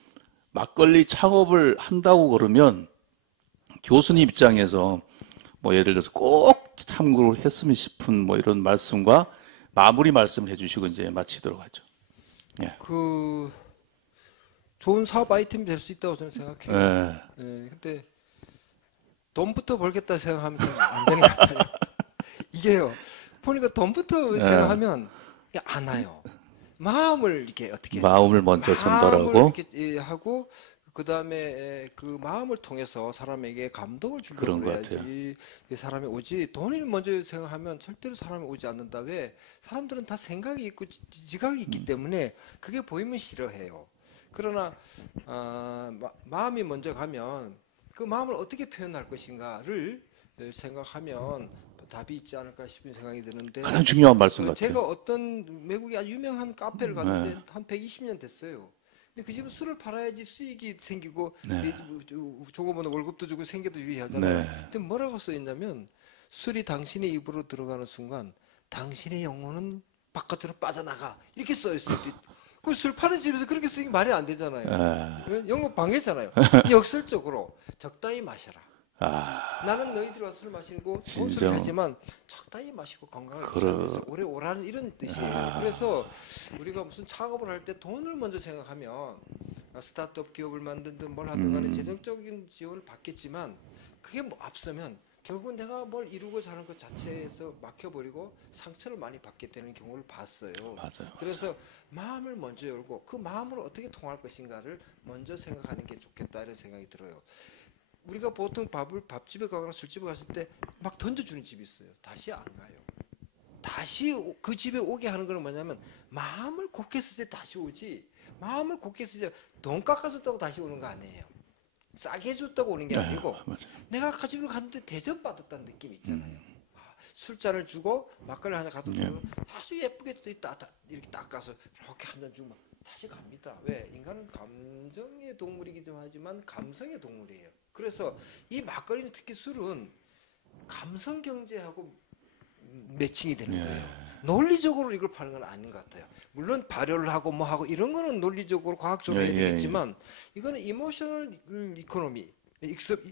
막걸리 창업을 한다고 그러면 교수님 입장에서 뭐 예를 들어서 꼭 참고를 했으면 싶은 뭐 이런 말씀과 마무리 말씀을 해주시고 이제 마치도록 하죠. 예. 그 좋은 사업 아이템이 될 수 있다고 저는 생각해요. 예. 근데 돈부터 벌겠다 생각하면 좀 안 되는 것 같아요. 이게요. 보니까 돈부터 생각하면 이게 안 와요. 마음을 이렇게 어떻게 마음을 먼저 전달하고 마음을 이렇게 하고 그 다음에 그 마음을 통해서 사람에게 감동을 주려고 그런 것 그래야지 이 사람이 오지. 돈을 먼저 생각하면 절대로 사람이 오지 않는다. 왜? 사람들은 다 생각이 있고 지각이 있기 때문에 그게 보이면 싫어해요. 그러나 마음이 먼저 가면 그 마음을 어떻게 표현할 것인가를 생각하면 답이 있지 않을까 싶은 생각이 드는데, 가장 중요한 말씀 같아요. 제가 어떤 외국의 아주 유명한 카페를 갔는데 한 120년 됐어요. 근데 그 집은 술을 팔아야지 수익이 생기고 조금은 월급도 주고 생계도 유의하잖아요. 근데 뭐라고 써 있냐면 술이 당신의 입으로 들어가는 순간 당신의 영혼은 바깥으로 빠져나가 이렇게 써 있어요. 그 술 파는 집에서 그렇게 쓰기 말이 안 되잖아요. 영업 방해잖아요. 역설적으로 적당히 마셔라. 나는 너희들 와서 술 마시고 좋은 술 하지만 적당히 마시고 건강을 유지하면서 오래 오라는 이런 뜻이에요. 그래서 우리가 무슨 창업을 할 때 돈을 먼저 생각하면 스타트업 기업을 만든든 뭘 하든 간에 재정적인 지원을 받겠지만 그게 뭐 앞서면 결국은 내가 뭘 이루고자 하는 것 자체에서 막혀버리고 상처를 많이 받게 되는 경우를 봤어요. 맞아요. 그래서 마음을 먼저 열고 그 마음으로 어떻게 통할 것인가를 먼저 생각하는 게 좋겠다 이런 생각이 들어요. 우리가 보통 밥집에 가거나 술집에 갔을 때 막 던져주는 집이 있어요. 다시 안 가요. 다시 그 집에 오게 하는 건 뭐냐면 마음을 곱게 쓸 때 다시 오지. 마음을 곱게 쓰지 돈 깎아줬다고 다시 오는 거 아니에요. 싸게 해줬다고 오는 게 아니고 내가 그 집을 갔는데 대접받았다는 느낌 있잖아요. 술잔을 주고 막걸리 하나 갖다 주면 아주 예쁘게 이렇게 닦아서 이렇게 한 잔 주고 다시 갑니다. 왜? 인간은 감정의 동물이기도 하지만 감성의 동물이에요. 그래서 이 막걸리는 특히 술은 감성 경제하고 매칭이 되는 거예요. 논리적으로 이걸 파는 건 아닌 것 같아요. 물론 발효를 하고 뭐 하고 이런 거는 논리적으로 과학적으로 해야 되겠지만 이거는 이모셔널 이코노미,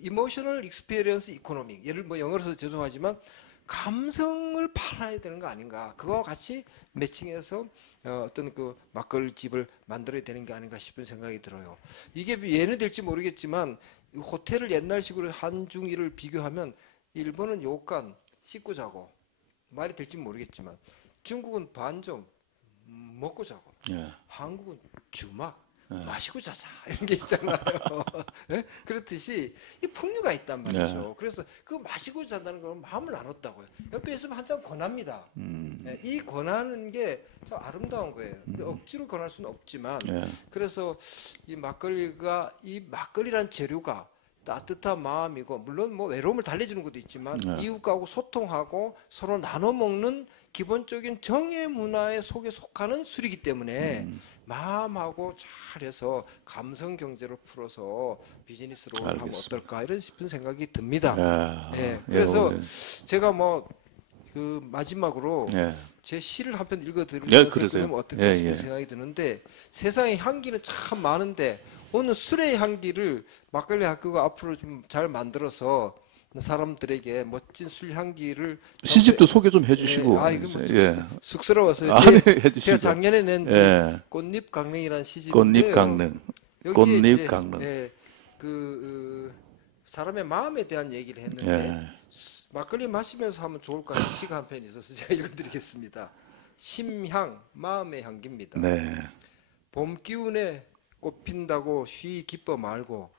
이모셔널 익스피리언스 이코노미. 예를 뭐 영어로 서 죄송하지만 감성을 팔아야 되는 거 아닌가. 그거와 같이 매칭해서 어떤 그 막걸리 집을 만들어야 되는 게 아닌가 싶은 생각이 들어요. 이게 예는 될지 모르겠지만 호텔을 옛날식으로 한중일을 비교하면 일본은 요간 씻고 자고 말이 될지 모르겠지만 중국은 반점 먹고 자고 예. 한국은 주막 예. 마시고 자자 이런 게 있잖아요. 예? 그렇듯이 이 풍류가 있단 말이죠. 그래서 그 마시고 잔다는 건 마음을 나눴다고요. 옆에 있으면 한참 권합니다. 예, 이 권하는 게 참 아름다운 거예요. 근데 억지로 권할 수는 없지만 예. 그래서 이 막걸리란 재료가 따뜻한 마음이고 물론 뭐 외로움을 달래주는 것도 있지만 이웃하고 소통하고 서로 나눠 먹는 기본적인 정의 문화의 속에 속하는 술이기 때문에 마음하고 잘해서 감성 경제로 풀어서 비즈니스로 하면 어떨까 이런 싶은 생각이 듭니다. 예, 그래서 제가 뭐 그 마지막으로 제 시를 한 편 읽어드리면서 그러면 어떨까 싶은 생각이 드는데 세상에 향기는 참 많은데 오늘 술의 향기를 막걸리 학교가 앞으로 좀 잘 만들어서 사람들에게 멋진 술 향기를 시집도 소개 좀 해주시고. 이거 뭐 쑥스러워서 제가 작년에 낸 꽃잎 강릉이라는 시집인데요. 꽃잎 강릉. 꽃잎 강릉. 그 사람의 마음에 대한 얘기를 했는데 막걸리 마시면서 하면 좋을 것 같은 시가 한 편 있어서 제가 읽어드리겠습니다. 심향, 마음의 향기입니다. 봄 기운에 꽃 핀다고 쉬 기뻐 말고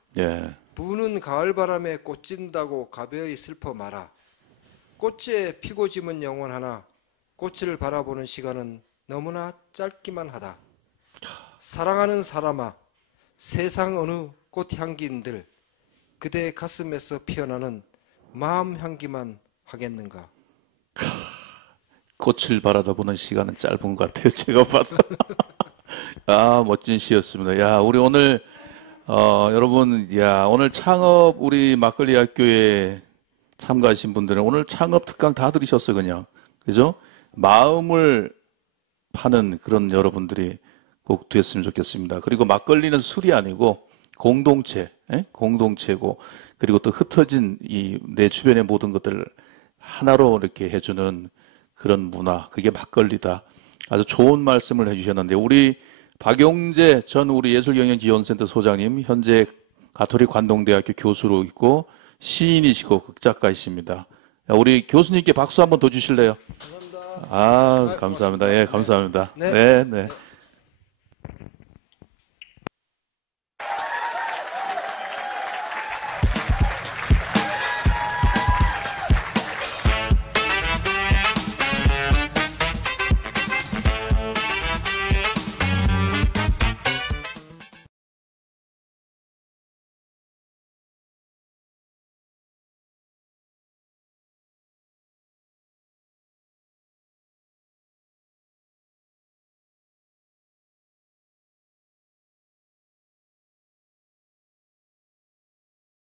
부는 가을 바람에 꽃 진다고 가벼이 슬퍼 마라. 꽃에 피고 지은 영혼 하나 꽃을 바라보는 시간은 너무나 짧기만 하다. 사랑하는 사람아 세상 어느 꽃향기인들 그대 가슴에서 피어나는 마음 향기만 하겠는가. 꽃을 바라다보는 시간은 짧은 것 같아요. 제가 봐서. 아, 멋진 시였습니다. 야, 우리 오늘 여러분, 오늘 창업 우리 막걸리 학교에 참가하신 분들은 오늘 창업 특강 다 들으셨어요, 그냥. 그죠? 마음을 파는 그런 여러분들이 꼭 됐으면 좋겠습니다. 그리고 막걸리는 술이 아니고 공동체고, 그리고 또 흩어진 내 주변의 모든 것들을 하나로 이렇게 해주는 그런 문화, 그게 막걸리다. 아주 좋은 말씀을 해주셨는데, 우리 박용재 전 우리 예술경영지원센터 소장님, 현재 가톨릭 관동대학교 교수로 있고 시인이시고 극작가이십니다. 우리 교수님께 박수 한번 더 주실래요? 감사합니다. 아, 감사합니다. 예, 감사합니다. 네, 네.